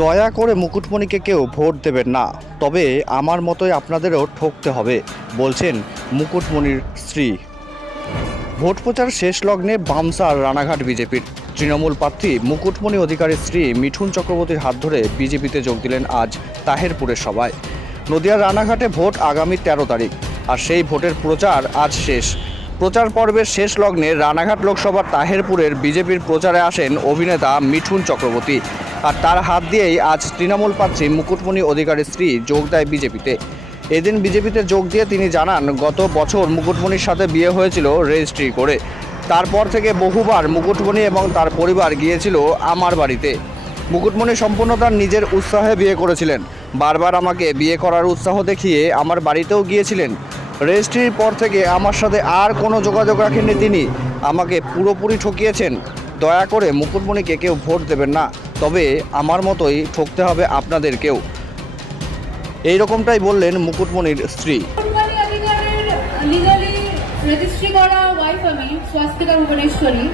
দয়া করে মুকুটমণিকে কেউ ভোট দেবেন না, তবে আমার মতোই আপনাদেরও ঠকতে হবে, বলছেন মুকুটমণির স্ত্রী। ভোট প্রচার শেষ লগ্নে বামসার রানাঘাট বিজেপির তৃণমূল প্রার্থী মুকুটমণি অধিকারীর স্ত্রী মিঠুন চক্রবর্তীর হাত ধরে বিজেপিতে যোগ দিলেন আজ তাহেরপুরের সভায়। নদিয়ার রানাঘাটে ভোট আগামী 13 তারিখ, আর সেই ভোটের প্রচার আজ শেষ। প্রচার পর্বের শেষ লগ্নে রানাঘাট লোকসভার তাহেরপুরের বিজেপির প্রচারে আসেন অভিনেতা মিঠুন চক্রবর্তী, আর তার হাত দিয়েই আজ তৃণমূল প্রার্থী মুকুটমণি অধিকারীর স্ত্রী যোগ দেয় বিজেপিতে। এদিন বিজেপিতে যোগ দিয়ে তিনি জানান, গত বছর মুকুটমণির সাথে বিয়ে হয়েছিল রেজিস্ট্রি করে। তারপর থেকে বহুবার মুকুটমণি এবং তার পরিবার গিয়েছিল আমার বাড়িতে। মুকুটমণি সম্পূর্ণ তার নিজের উৎসাহে বিয়ে করেছিলেন। বারবার আমাকে বিয়ে করার উৎসাহ দেখিয়ে আমার বাড়িতেও গিয়েছিলেন। রেজিস্ট্রির পর থেকে আমার সাথে আর কোনো যোগাযোগ রাখেননি তিনি। আমাকে পুরোপুরি ঠকিয়েছেন। দয়া করে মুকুটমণিকে কেউ ভোট দেবেন না, তবে আমার মতোই ঠকতে হবে আপনাদেরকেও। এই রকমটাই বললেন মুকুটমণির স্ত্রী। রেজিস্ট্রি করা ওয়াইফ আমি, স্বাস্থ্যিকা ভুবনেশ্বরী।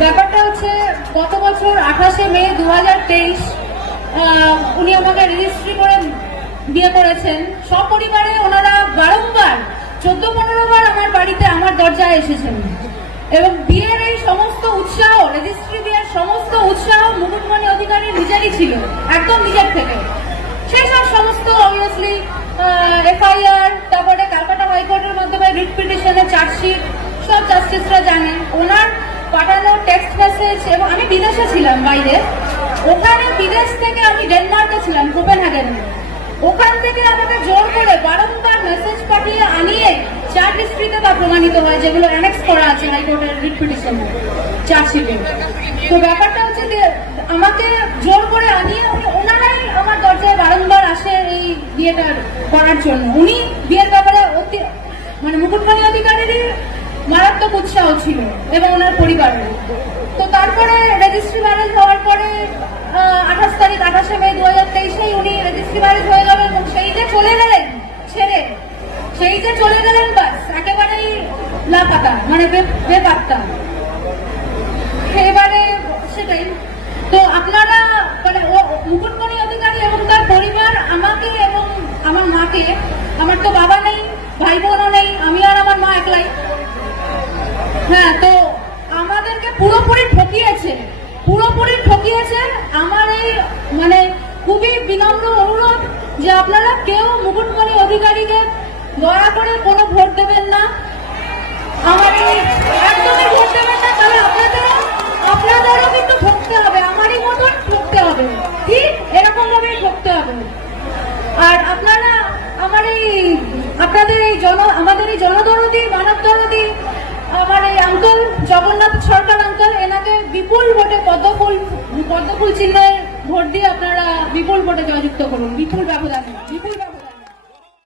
ব্যাপারটা হচ্ছে গত বছর 28শে মে 2023 উনি আমাকে রেজিস্ট্রি করে বিয়ে করেছেন। সপরিবারে ওনারা বারংবার 14-15 বার আমার বাড়িতে আমার দরজায় এসেছেন, এবং বিয়ের এই সমস্ত উৎসাহ, রেজিস্ট্রি বিয়ের সমস্ত উৎসাহ মুকুটমণি অধিকারী নিজেরই ছিল, একদম নিজের থেকে। সেই সব সমস্ত অবভিয়াসলি এফআইআর, তারপরে ক্যালকাটা হাইকোর্টের মাধ্যমে রিট পিটিশনের চার্জশিট, সব জাস্টিসরা জানেন। ওনার পাঠানো টেক্সট মেসেজ, এবং আমি বিদেশে ছিলাম বাইরে, ওখানে বিদেশ থেকে আমি ডেনমার্কে ছিলাম, কোপেনহেগেনে। ওখান থেকে আমাকে জোর করে বারংবার মেসেজ পাঠিয়ে আনিয়ে চার্জ হিস্ট্রিতে তা প্রমাণিত হয়, যেগুলো অ্যানেক্স করা আছে হাইকোর্টের রিট পিটিশনে চার্জশিটে। তো ব্যাপারটা হচ্ছে যে আমাকে জোর করে আনিয়ে ওনারাই আমার দরজায় বারংবার আসে এই বিয়েটা করার জন্য। উনি বিয়ের ব্যাপারে মানে মুকুটমণি অধিকারীরই মারাত্মক উৎসাহ ছিল, এবং ওনার পরিবারের। তো তারপরে রেজিস্ট্রি ম্যারেজ হওয়ার পরে 28শে মে 2023 উনি রেজিস্ট্রি ম্যারেজ হয়ে গেলেন, এবং সেই যে চলে গেলেন ছেড়ে, সেই যে চলে গেলেন, বাস একেবারেই লাপাতা, মানে বেপাত্তা। এবারে সেটাই তো আপনারা মানে মুকুটমণি অধিকারী এবং তার পরিবার আমাকে এবং আমার মাকে, আমার তো বাবা নেই, ভাই বোনও নেই, আমি আর আমার মা একলাই। হ্যাঁ, তো আমাদেরকে পুরোপুরি ঠকিয়েছে। আমার এই মানে খুবই বিনম্র অনুরোধ যে আপনারা কেউ মুকুটমণি অধিকারীকে দয়া করে কোনো ভোট দেবেন না, আমার একদমই ভোট দেবেন না। তাহলে আপনাদেরও কিন্তু ঠকতে হবে, আমারই মতন ঠকতে হবে, ঠিক এরকম ভাবেই ঠকতে হবে। আর আপনারা আমাদের এই জনদরদি, মানব দরদি, আমার এই আঙ্কল জগন্নাথ সরকার আঙ্কল, এনাকে বিপুল ভোটে পদ্মফুল চিহ্নে ভোট দিয়ে আপনারা বিপুল ভোটে জয়যুক্ত করুন, বিপুল ব্যবধানে।